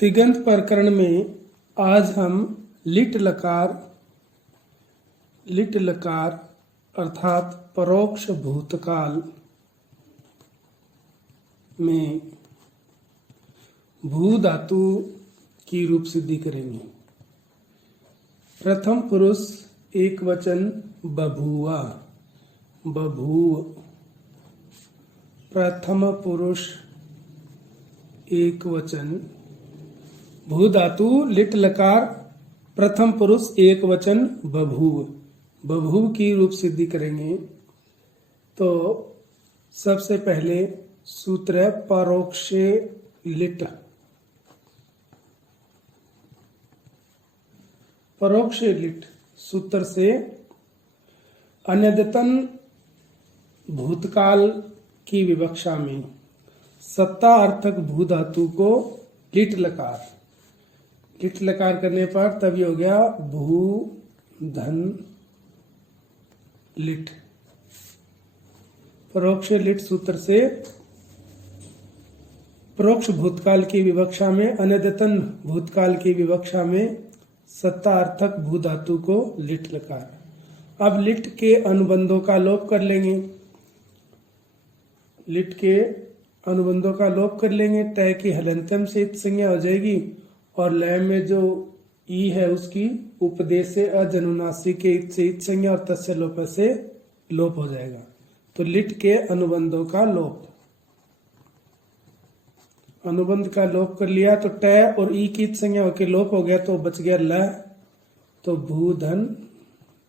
तिगंत प्रकरण में आज हम लिट लकार अर्थात परोक्ष भूतकाल में भू धातु की रूप सिद्धि करेंगे। प्रथम पुरुष एक वचन बभूवा, बभूव। प्रथम पुरुष एक वचन भू धातु लिट लकार प्रथम पुरुष एक वचन बभूव, बभूव की रूप सिद्धि करेंगे। तो सबसे पहले सूत्र है परोक्षे लिट। परोक्ष लिट सूत्र से अन्यद्यतन भूतकाल की विवक्षा में सत्ता अर्थक भू धातु को लिट लकार करने पर तब ये हो गया भू धन लिट। परोक्ष लिट सूत्र से परोक्ष भूतकाल की विवक्षा में अन्यद्यतन भूतकाल की विवक्षा में सत्ता अर्थक भू धातु को लिट लकार। अब लिट के अनुबंधों का लोप कर लेंगे। लिट के अनुबंधों का लोप कर लेंगे। तय की हलंत्यम से इत संज्ञा हो जाएगी और लय में जो ई है उसकी उपदेश से अजनुनासी के इत से इत संज्ञा और तस्य लोप से लोप हो जाएगा। तो लिट के अनुबंधों का लोप, अनुबंध का लोप कर लिया तो टय और ई की संज्ञा होकर लोप हो गया तो बच गया ल, तो भूधन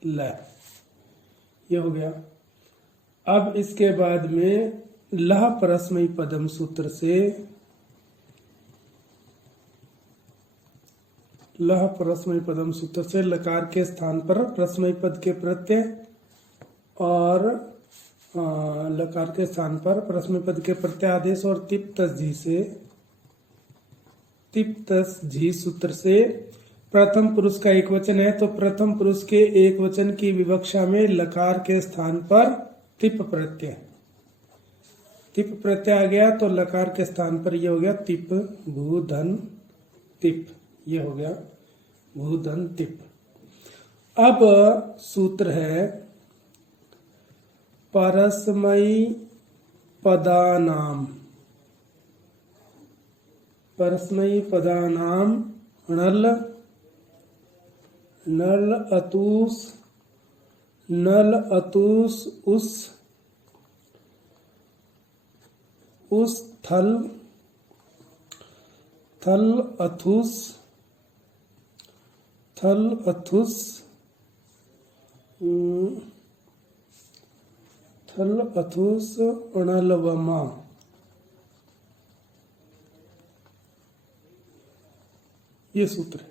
ल, ये हो गया। अब इसके बाद में लह परस्मयी पदम सूत्र से लह परस्मयी पदम सूत्र से लकार के स्थान पर परस्मयी पद के प्रत्यय और लकार के स्थान पर परस्मयी पद के प्रत्यय आदेश और तिप्तस झी सूत्र से प्रथम पुरुष का एक वचन है तो प्रथम पुरुष के एक वचन की विवक्षा में लकार के स्थान पर तिप प्रत्यय आ गया तो लकार के स्थान पर यह हो गया तिप, भूधन तिप, ये हो गया भूधन तिप। अब सूत्र है परस्मयी पदानाम, परस्मयी पदानाम नल अतुस उस थल अथुस अणलवमा। ये सूत्र है।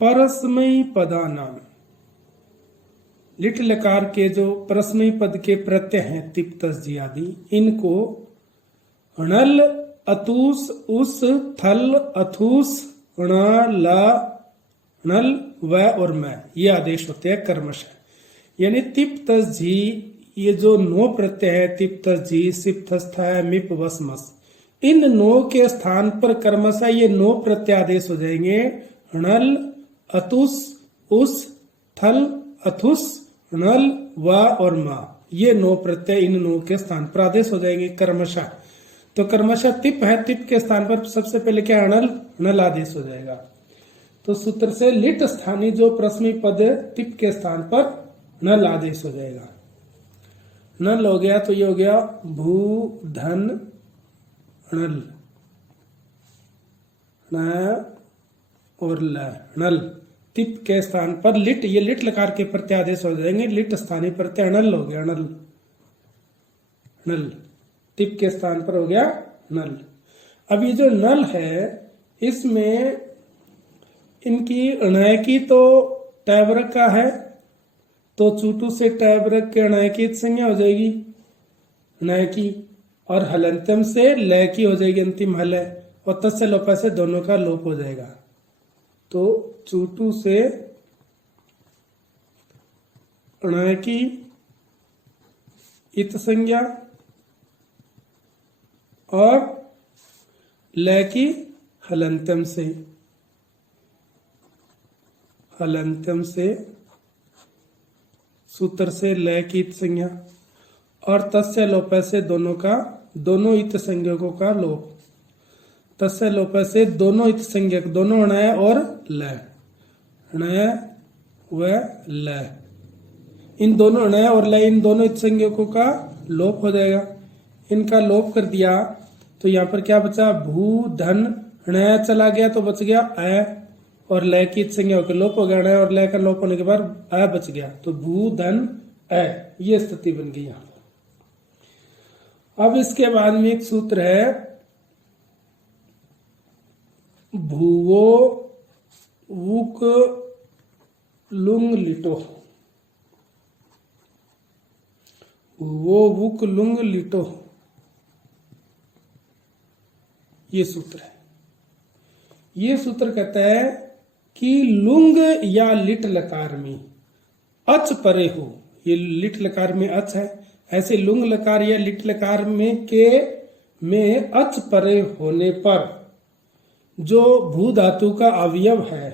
परस्मयी पदानाम लिट लकार के जो परस्मयी पद के प्रत्यय हैं तिप तस जी आदि, इनको णल अतुस उस थल अथुस णल व और मैं, ये आदेश होते हैं कर्मशः। यानी तिप तस जी, ये जो नो प्रत्यय है तिप तस जी सिप थस था मिप वस मस, इन नो के स्थान पर कर्मशः ये नो प्रत्यादेश हो जाएंगे। णल अतुस उस थल अथुस णल व और मा, ये नो प्रत्यय इन नो के स्थान पर आदेश हो जाएंगे कर्मशः। तो कर्मशः तिप है, तिप के स्थान पर सबसे पहले क्या नल आदेश हो जाएगा। तो सूत्र से लिट स्थानीय जो परस्मयी पद तिप के स्थान पर नल आदेश हो जाएगा। नल हो गया तो ये हो गया भू धन नल, न और ल, नल। तिप के स्थान पर लिट, ये लिट लकार के प्रत्यय आदेश हो जाएंगे। लिट स्थानीय प्रत्यय नल हो गया, नल तिप के स्थान पर हो गया नल। अब ये जो नल है इसमें इनकी णय की तो टैवर्ग का है तो चूटू से टैवर्ग के णय की संज्ञा हो जाएगी णय की, और हलंत्यम से लय की हो जाएगी अंतिम हल है, और तस्य लोप से दोनों का लोप हो जाएगा। तो चूटू से णय की इत संज्ञा और लय की हलंत्यम से सूत्र से लय की इत संज्ञा, और तस्य लोप से दोनों इत संज्ञकों का लोप। तस्य लोप से दोनों इत संज्ञक, दोनों णय और लय, णय व लय, इन दोनों णय और लय, इन दोनों इत संज्ञकों का लोप हो जाएगा। इनका लोप कर दिया तो यहाँ पर क्या बचा, भू धन, णय चला गया तो बच गया अ, और लय की इत संज्ञा होकर लोप हो गया, णय और लय का लोप होने के बाद अ बच गया, तो भू धन अ, ये स्थिति बन गई यहाँ पर। अब इसके बाद में एक सूत्र है, भूवो वुक लुंग लिटो। भूवो वुक लुंग लिटो, ये सूत्र है। ये सूत्र कहता है कि लुंग या लिट लकार में अच परे हो, ये लिट लकार में अच है, ऐसे लुंग लकार या लिट लकार में अच परे होने पर जो भू धातु का अवयव है,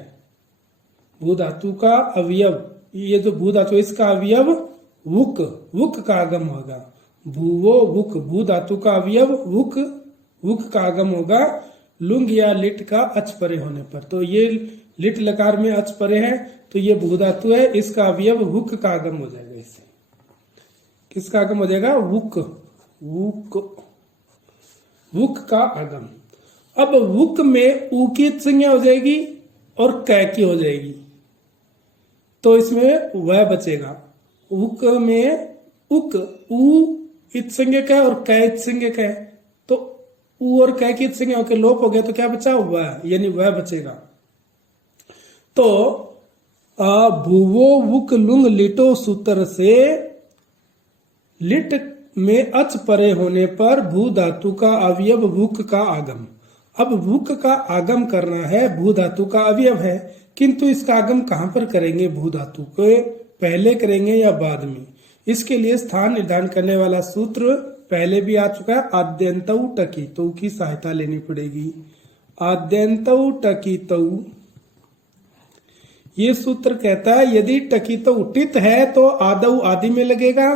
भू धातु का अवयव, ये जो भू धातु इसका अवयव वुक, वुक का आगम होगा। भूवो वुक, भू धातु का अवयव वुक, वुक का आगम होगा लुंग या लिट का अच परे होने पर। तो ये लिट लकार में अच परे है, तो ये भू धातु है, इसका अवयव वुक का आगम हो जाएगा। इससे किसका आगम हो जाएगा, वुक, वुक, वुक का आगम। अब वुक में ऊ की संज्ञा हो जाएगी और कै की हो जाएगी, तो इसमें वह बचेगा। वुक में उक, ऊ इत संज्ञक है और कै इत संज्ञक है, तो ऊ और कै की इत संज्ञा होकर लोप हो गया, तो क्या बचा, वह, यानी वह बचेगा। तो भूवो वुक लुंग लिटो सूत्र से लिट में अच परे होने पर भू धातु का अवयव वुक का आगम। अब वुक का आगम करना है, भू धातु का अवयव है, किंतु इसका आगम कहां पर करेंगे, भू धातु के पहले करेंगे या बाद में। इसके लिए स्थान निर्धारण करने वाला सूत्र पहले भी आ चुका है, आद्यंतौ टकितौ की सहायता लेनी पड़ेगी। आद्यंतौ टकितौ, ये सूत्र कहता है यदि टकितौ टित है तो आदौ आदि में लगेगा,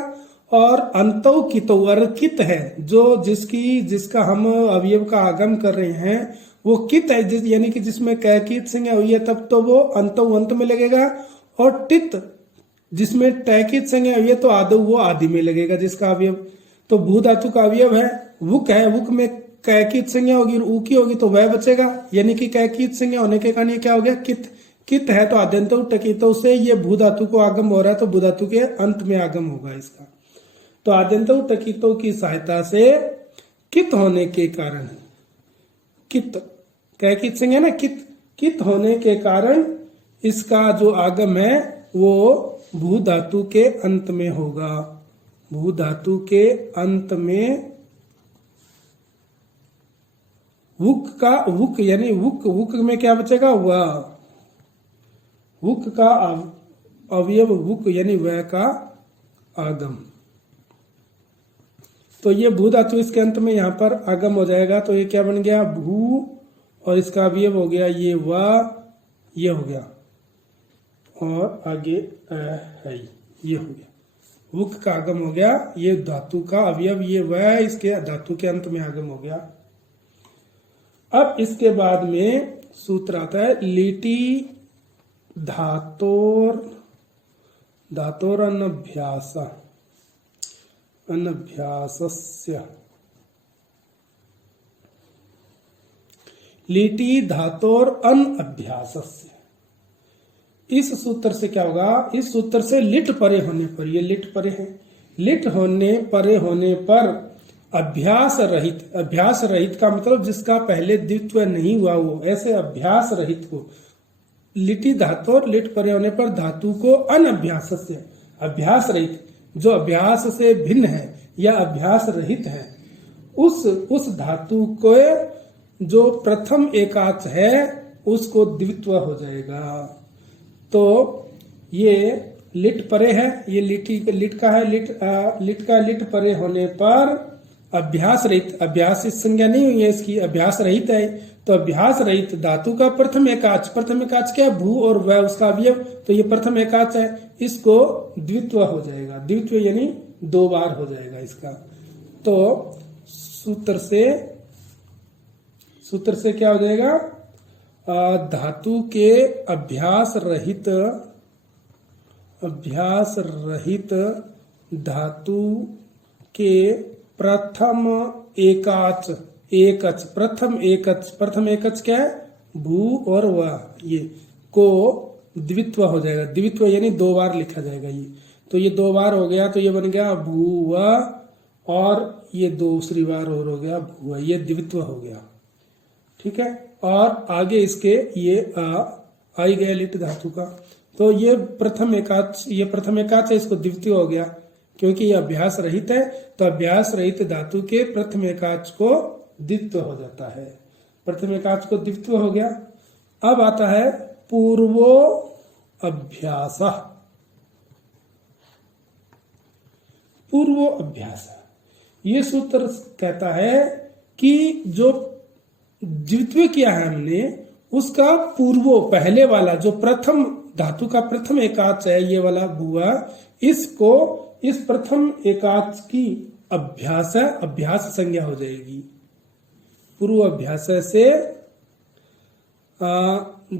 और अंतौ कितौ कित है, जो जिसका हम अवयव का आगम कर रहे हैं वो कित है, यानी कि जिसमें कै की संज्ञा हुई है, तब तो वो अंतौ अंत में लगेगा। और टित जिसमें टै की संज्ञा हुई है तो आदौ वो आदि में लगेगा जिसका अवयव। तो भू धातु का अवयव है वुक है, वुक में कै की संज्ञा होगी, ऊ की होगी, तो वह बचेगा, यानी कि कै की संज्ञा होने के कारण ये क्या हो गया, कित। कित है तो आद्यंतौ टकितौ से ये भू धातु को आगम हो रहा है, तो भू धातु के अंत में आगम होगा इसका। तो आद्यंतौ टकितौ की सहायता से कित होने के कारण, कित कै की संज्ञा ना, कित होने के कारण इसका जो आगम है वो भू धातु के अंत में होगा। भू धातु के अंत में वुक का, वुक यानी वुक, वुक में क्या बचेगा, वह, वुक का अवयव वुक यानी वह का आगम। तो ये भू धातु इसके अंत में यहाँ पर आगम हो जाएगा, तो ये क्या बन गया, भू, और इसका अवयव हो गया ये वह, ये हो गया, और आगे है, ये हो गया, वुक का आगम हो गया, ये धातु का अवयव ये वह, इसके धातु के अंत में आगम हो गया। अब इसके बाद में सूत्र आता है लिटि धातोर, धातोर अनभ्यास, अनभ्यासस्य, लिटि धातोर अनभ्यासस्य। इस सूत्र से क्या होगा, इस सूत्र से लिट परे होने पर, ये लिट परे है, लिट होने परे होने पर अभ्यास रहित, अभ्यास रहित का मतलब जिसका पहले द्वित्व नहीं हुआ वो, ऐसे अभ्यास रहित को लिटि धातु, लिट परे होने पर धातु को अनभ्यास से, अभ्यास रहित, जो अभ्यास से भिन्न है या अभ्यास रहित है, उस धातु को जो प्रथम एकाच है उसको द्वित्व हो जाएगा। तो ये लिट परे है, ये लिट का है, लिट का लिट परे होने पर अभ्यास रहित, अभ्यास इस संज्ञा नहीं हुई है इसकी, अभ्यास रहित है, तो अभ्यास रहित धातु का प्रथम एकाच, प्रथम एकाच क्या है, भू और वह उसका अवयव, तो ये प्रथम एकाच है, इसको द्वित्व हो जाएगा, द्वित्व यानी दो बार हो जाएगा इसका। तो सूत्र से क्या हो जाएगा, धातु के अभ्यास रहित धातु के प्रथम एकाच, प्रथम एकच क्या है, भू और वह, ये को द्वित्व हो जाएगा, द्वित्व यानी दो बार लिखा जाएगा ये, तो ये दो बार हो गया, तो ये बन गया भू और ये दूसरी बार और हो गया भू, ये द्वित्व हो गया, ठीक है। और आगे इसके ये आई गया लिट धातु का, तो ये प्रथम एकाच है, इसको द्वितीय हो गया, क्योंकि ये अभ्यास रहित है, तो अभ्यास रहित धातु के प्रथम एकाच को द्वित्व हो जाता है, प्रथम एकाच को द्वित्व हो गया। अब आता है पूर्वो अभ्यास, पूर्वो अभ्यास, ये सूत्र कहता है कि जो द्वित्व किया है हमने, उसका पूर्वो पहले वाला जो प्रथम धातु का प्रथम एकाच है, ये वाला भुआ, इसको इस प्रथम एकाच की अभ्यास संज्ञा हो जाएगी। पूर्व अभ्यास से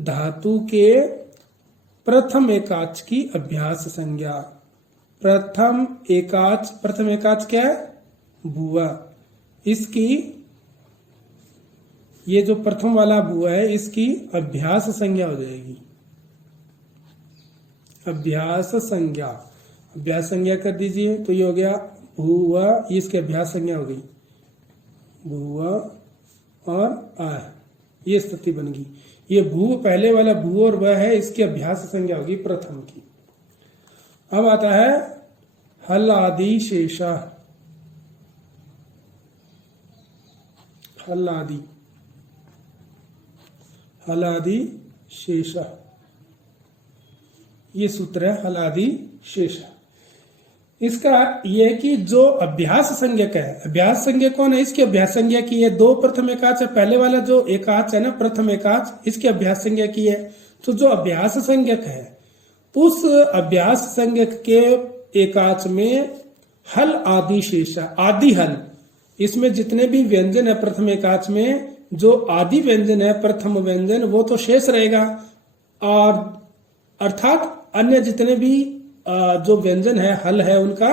धातु के प्रथम एकाच की अभ्यास संज्ञा, प्रथम एकाच क्या है, भुआ, इसकी ये जो प्रथम वाला भुआ है इसकी अभ्यास संज्ञा हो जाएगी, अभ्यास संज्ञा कर दीजिए, तो ये हो गया भुआ, इसकी अभ्यास संज्ञा हो गई भुआ और आ, ये स्थिति बन गई। ये भू पहले वाला भू और वह है, इसकी अभ्यास संज्ञा होगी प्रथम की। अब आता है हल आदि शेषा, हल आदि शेषा, ये सूत्र है हल आदि शेषा। इसका ये कि जो अभ्यास संज्ञक है, अभ्यास संज्ञक कौन है, इसकी अभ्यास संज्ञा की है, दो प्रथम एकाच है, पहले वाला जो एकाच है ना प्रथम एकाच, इसकी अभ्यास संज्ञा की है। तो जो अभ्यास संज्ञक है उस अभ्यास संज्ञक के एकाच में हल आदि शेषा, आदि हल, इसमें जितने भी व्यंजन है प्रथम एकाच में, जो आदि व्यंजन है प्रथम व्यंजन, वो तो शेष रहेगा, और अर्थात अन्य जितने भी जो व्यंजन है हल है उनका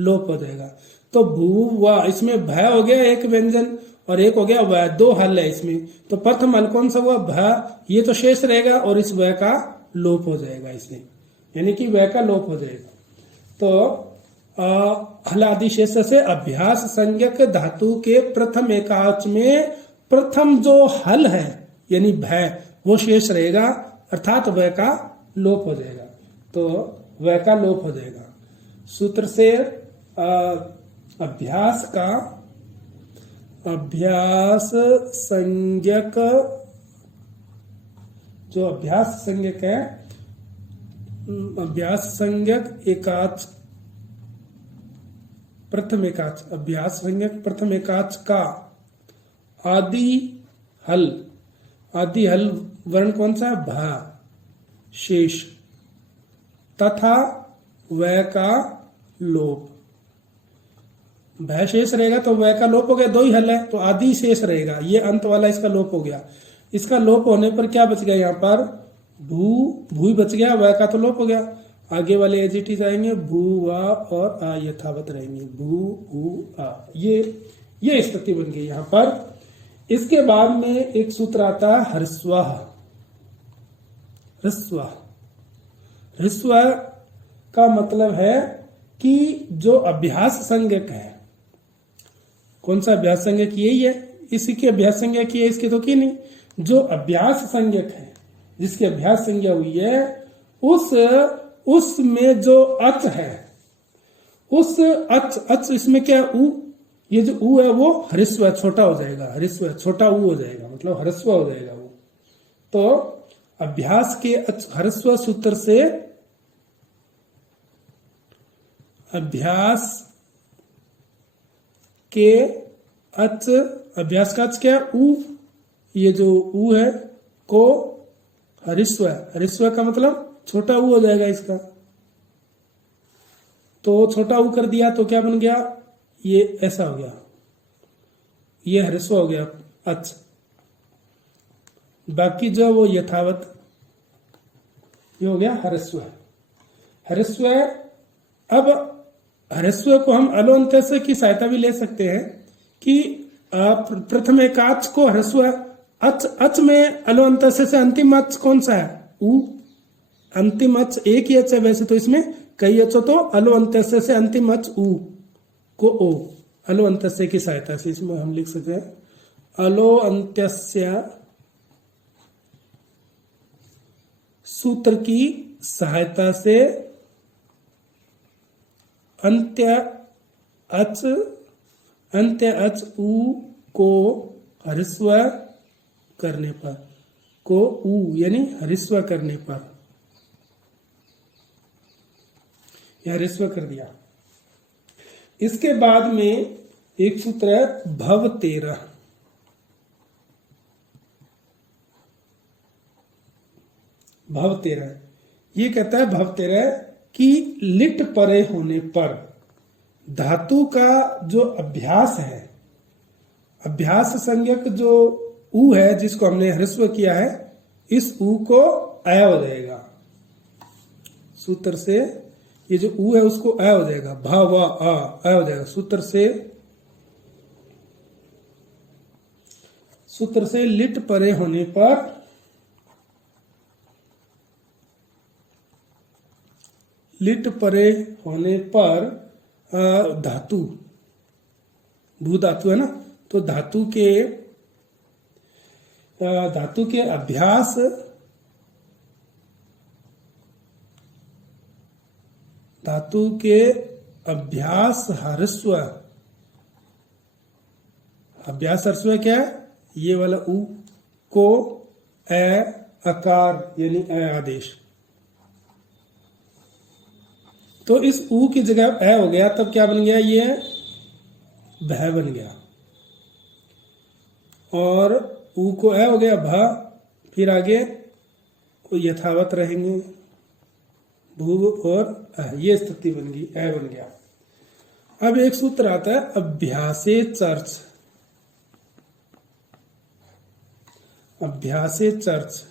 लोप हो जाएगा। तो भू व, इसमें भ हो गया एक व्यंजन और एक हो गया व, दो हल है इसमें, तो प्रथम हल कौन सा हुआ, भ, ये तो शेष रहेगा और इस व का लोप हो जाएगा इसमें, यानी कि व का लोप हो जाएगा। तो हल आदि शेष से अभ्यास संज्ञक धातु के प्रथम एकाच में प्रथम जो हल है यानी भ, वो शेष रहेगा, अर्थात व का लोप हो जाएगा, तो व का लोप हो जाएगा। सूत्र से अभ्यास संज्ञक, जो अभ्यास संज्ञक है, अभ्यास संज्ञक एकाच प्रथम एकाच, अभ्यास संज्ञक प्रथम एकाच का आदि हल वर्ण कौन सा है, भा, शेष तथा व का लोप, भय शेष रहेगा तो व का लोप हो गया, दो ही हल है तो आदि शेष रहेगा, ये अंत वाला इसका लोप हो गया। इसका लोप होने पर क्या बच गया, यहाँ पर भू ही बच गया, व का तो लोप हो गया, आगे वाले एज इट इज आएंगे, भू वा और आ यथावत रहेंगे, भू आ, ये स्थिति बन गई यहाँ पर। इसके बाद में एक सूत्र आता है ह्रस्व का मतलब है कि जो अभ्यास संज्ञक है, कौन सा अभ्यास संज्ञक, यही है, इसी की अभ्यास संज्ञा की है, इसकी तो की नहीं। जो अभ्यास संज्ञक है, जिसकी अभ्यास संज्ञा हुई है, उसमें जो अच है, उस अच इसमें क्या उ, ये जो उ है वो ह्रस्व छोटा हो जाएगा, ह्रस्व छोटा उ हो जाएगा, मतलब ह्रस्व हो जाएगा वो। तो अभ्यास के ह्रस्व सूत्र से अभ्यास के अच, अभ्यास का अच क्या है? ऊ, ये जो ऊ है को हरिस्व है। हरिस्व का मतलब छोटा ऊ हो जाएगा इसका, तो छोटा ऊ कर दिया तो क्या बन गया? ये ऐसा हो गया, ये हरिस्व हो गया अच। बाकी जो वो यथावत ये हो गया हरिस्व। हरिस्व अब हरिस्व को हम अलोन्त्यस्य की सहायता भी ले सकते हैं कि प्रथम एकाच को हरिस्व, अच, अच में अलोन्त्यस्य से अंतिम अच कौन सा है? ऊ। अंतिम अच एक ही अच है वैसे तो, इसमें कई अच हो, तो अलो अंत्यस्य से अंतिम अच ऊ को ओ, अलो अंत्यस्य की सहायता से इसमें हम लिख सकते हैं अलो अंत्यस्य सूत्र की सहायता से अंत्य अच ऊ को हरिस्व करने पर, को ऊ यानी हरिस्व करने पर, यह हरिस्व कर दिया। इसके बाद में एक सूत्र है भव 13। भव 13 ये कहता है, भव 13 कि लिट परे होने पर धातु का जो अभ्यास है, अभ्यास संज्ञक जो ऊ है जिसको हमने हरिस्व किया है, इस ऊ को अय हो जाएगा। सूत्र से ये जो ऊ है उसको अय हो जाएगा, भा व आ अय हो जाएगा। सूत्र से लिट परे होने पर धातु, भू धातु है ना, तो धातु के अभ्यास हरिस्व, अभ्यास हरिस्व क्या है? ये वाला ऊ को ए अकार यानी ए आदेश, तो इस ऊ की जगह ए हो गया, तब क्या बन गया? ये भय बन गया, और ऊ को ए हो गया भ, फिर आगे यथावत रहेंगे भू और अ, ये स्थिति बन गई, ए बन गया। अब एक सूत्र आता है अभ्यासे चर्च। अभ्यासे चर्च,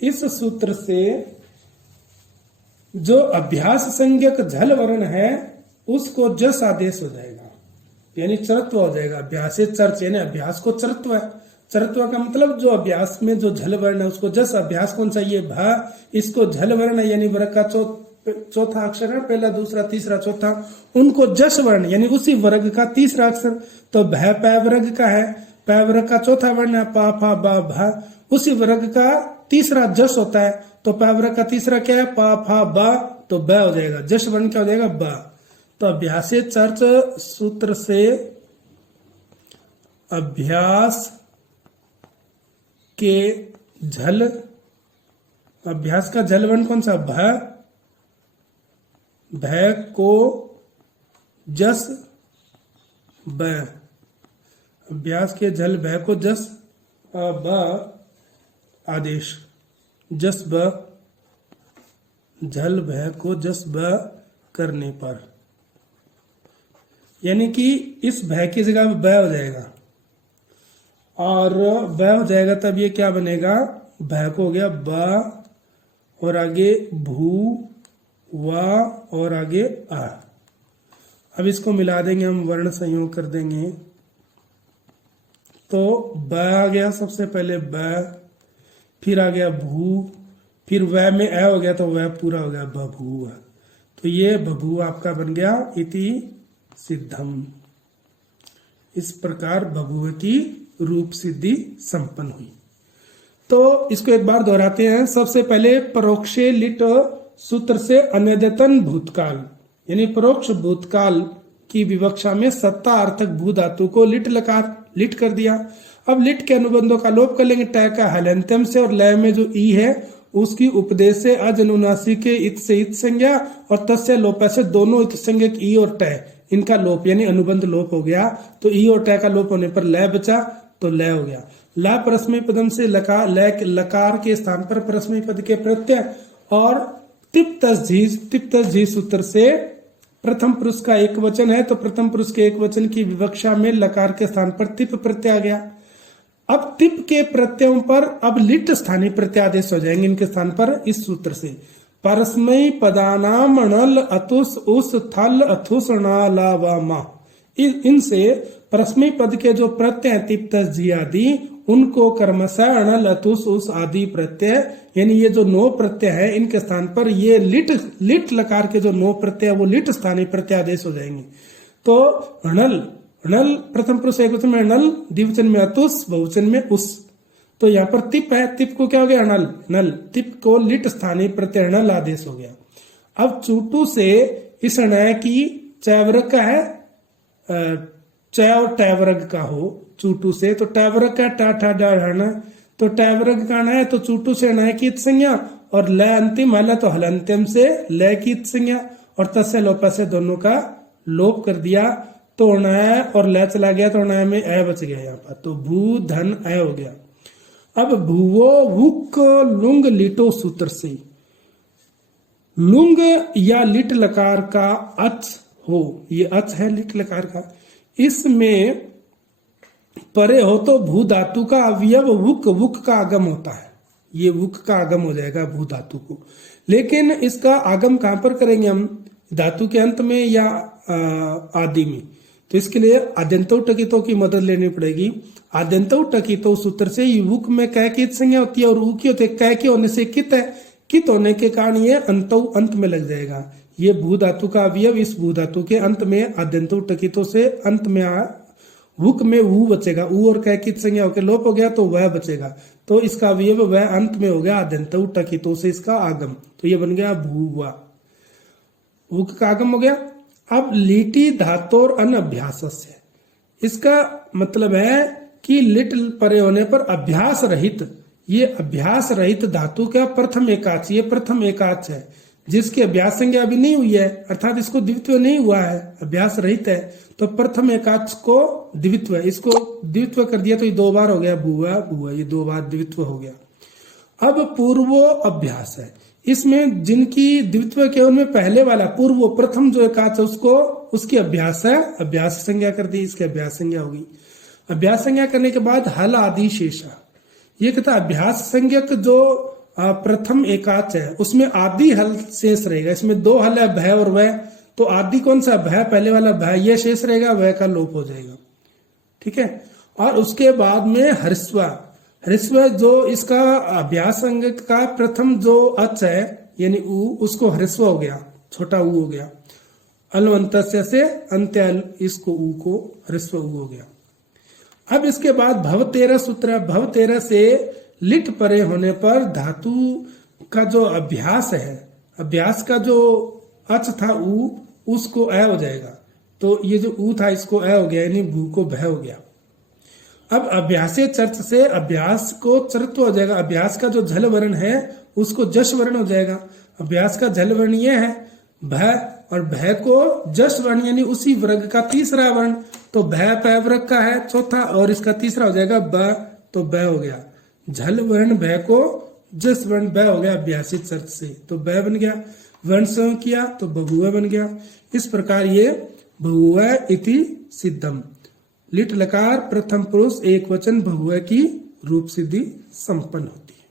इस सूत्र से जो अभ्यास संज्ञक झल वर्ण है उसको जस आदेश हो जाएगा, यानी चरत्व हो जाएगा। अभ्यासे चर्च यानी अभ्यास को चरत्व है। चरत्व का मतलब जो अभ्यास में जो झल वर्ण है उसको जस, अभ्यास कौन सा? ये भा, इसको झल वर्ण है यानी वर्ग का चौथा अक्षर है, पहला दूसरा तीसरा चौथा, उनको जस वर्ण यानी उसी वर्ग का तीसरा अक्षर, तो भय पै वर्ग का है, पै वर्ग का चौथा वर्ण है, पा फा बा भा, उसी वर्ग का तीसरा जस होता है, तो पै वर्ग का तीसरा क्या है? पा फा बा, तो ब हो जाएगा, जस वर्ण क्या हो जाएगा? बा। तो अभ्यासे चर्च सूत्र से अभ्यास के झल, अभ्यास का झल वर्ण कौन सा? भ, भय को जस ब, अभ्यास के झल भय को जस ब आदेश, जस ब, झल भय को जस ब करने पर, यानी कि इस भय की जगह ब हो जाएगा, और ब हो जाएगा तब ये क्या बनेगा? भय को हो गया ब, और आगे भू व, और आगे आ। अब इसको मिला देंगे हम, वर्ण संयोग कर देंगे, तो ब आ गया सबसे पहले ब, फिर आ गया भू, फिर वह में ए हो गया तो वह पूरा हो गया बभूव। तो ये बभूव आपका बन गया इति सिद्धम। इस प्रकार बभूव की रूप सिद्धि संपन्न हुई। तो इसको एक बार दोहराते हैं। सबसे पहले परोक्षे लिट सूत्र से अनद्यतन भूतकाल, यानी परोक्ष भूतकाल की विवक्षा में सत्ता अर्थक भू धातु को लिट लकार लिट कर दिया। अब लिट के अनुबंधों का लोप कर लेंगे टय का हलंत्यम से, और लय में जो ई है उसकी उपदेश से अज अनुनासिक के इत से इत संज्ञा और तस्य लोप से दोनों इत संज्ञक ई और टय, इनका लोप यानी अनुबंध लोप हो गया, तो ई और ट का लोप होने पर लय बचा, तो लय हो गया। ला परस्मय पदम से लकार, लकार के स्थान पर परस्मय पद के प्रत्यय, और तिप तस झी सूत्र से प्रथम पुरुष का एक वचन है, तो प्रथम पुरुष के एक वचन की विवक्षा में लकार के स्थान पर तिप प्रत्यय आ गया। अब तिप के प्रत्ययों पर अब लिट स्थानीय प्रत्यादेश हो जाएंगे इनके स्थान पर, इस सूत्र से परस्मय पदानाम णल अतुस उस थल अथुस ला व मा, इनसे परस्मय पद के जो प्रत्यय तिप तस झी आदि, उनको कर्मशः अणल अतुस उस आदि प्रत्यय, यानी ये जो नो प्रत्यय है इनके स्थान पर ये लिट लकार के जो नो प्रत्यय वो लिट स्थानीय प्रत्यादेश हो जाएंगे। तो अणल, अणल प्रथम पुरुष एक वचन में अणल, द्विवचन में अतुस, बहुवचन में उस। तो यहाँ पर तिप है, तिप को क्या हो गया अणल, नल, तिप को लिट स्थानीय प्रत्यय अणल आदेश हो गया। अब चूटू से इस अणय की चैवर्ग का है, चय और टैवर्ग का हो चूटू से, तो टैवर्ग का टा ठा डा हण, तो टैवर्ग का है तो चूटू से अणय की संज्ञा, और ल अंतिम हल तो हल अंतिम से लय की संज्ञा, और तस्य लोप से दोनों का लोप कर दिया, तो अणय और लय चला गया, तो अणय में अ बच गया यहाँ पर, तो भू धन अ हो गया। अब भूवो वुक लुंग लिटो सूत्र से लुंग या लिट लकार का अच हो, ये अच है लिट लकार का, इसमें परे हो तो भू धातु का अवयव वुक, वुक का आगम होता है, ये वुक का आगम हो जाएगा भू धातु को। लेकिन इसका आगम कहां पर करेंगे हम, धातु के अंत में या आदि में, तो इसके लिए आद्यंतो टकितो की मदद लेनी पड़ेगी। आद्यंतो टकितो सूत्र से युक में कै की संज्ञा होती है और ऊ की होती है, कै के होने से कित है, कित होने के कारण ये अंतो अंत में लग जाएगा। ये भू धातु का अवयव इस भू धातु के अंत में आद्यंतो टकितो से अंत में वुक में ऊ बचेगा, ऊ और कै की संज्ञा होकर लोप हो गया तो वह बचेगा, तो इसका अवयव वह अंत में हो गया आद्यंतो टकितो से इसका आगम, तो ये बन गया भूवा, वुक का आगम हो गया। अब लीटी धातोर अन अभ्यास से, इसका मतलब है कि लिट परे होने पर अभ्यास रहित, ये अभ्यास रहित धातु का प्रथम एकाच, ये प्रथम एकाच है जिसकी अभ्यास संज्ञा अभी नहीं हुई है, अर्थात इसको द्वित्व नहीं हुआ है, अभ्यास रहित है, तो प्रथम एकाच को द्वित्व है, इसको द्वित्व कर दिया तो ये दो बार हो गया भूवा भूवा, ये दो बार द्वित्व हो गया। अब पूर्वो अभ्यास है, इसमें जिनकी द्वित्व के उनमें पहले वाला पूर्व प्रथम जो एकाच है उसको उसकी अभ्यास है, अभ्यास संज्ञा कर दी, इसकी अभ्यास संज्ञा होगी। अभ्यास संज्ञा करने के बाद हल आदि शेषा, ये कहता अभ्यास संज्ञक जो प्रथम एकाच है उसमें आदि हल शेष रहेगा, इसमें दो हल है भय और वह, तो आदि कौन सा भय, पहले वाला भय, ये शेष रहेगा, वह का लोप हो जाएगा, ठीक है। और उसके बाद में हर्स्व, हर्स्व जो इसका अभ्यास अंग का प्रथम जो अच है यानी ऊ, उसको हर्स्व हो गया, छोटा ऊ हो गया, अलवंतस्य से अंत्य इसको ऊ को हर्स्व ऊ हो गया। अब इसके बाद भव 13 सूत्र, भव 13 से लिट परे होने पर धातु का जो अभ्यास है, अभ्यास का जो अच था ऊ, उसको अ हो जाएगा, तो ये जो ऊ था इसको अ हो गया, यानी भू को भय हो गया। अब अभ्यासे चर्च से अभ्यास को चरत्व हो जाएगा, अभ्यास का जो झल वर्ण है उसको जश वर्ण हो जाएगा। अभ्यास का झल वर्ण ये है भय, और भय को जश वर्ण यानी उसी वर्ग का तीसरा वर्ण, तो भय पै वर्ग का है चौथा, और इसका तीसरा हो जाएगा ब, तो ब हो गया। झल वर्ण भय को जस वर्ण ब हो गया अभ्यासी चर्च से, तो ब बन गया, वर्ण संयोग किया तो बहुआ बन गया। इस प्रकार ये बहुआ इति सिद्धम, लिट लकार प्रथम पुरुष एक वचन बहुआ की रूप सिद्धि संपन्न होती है।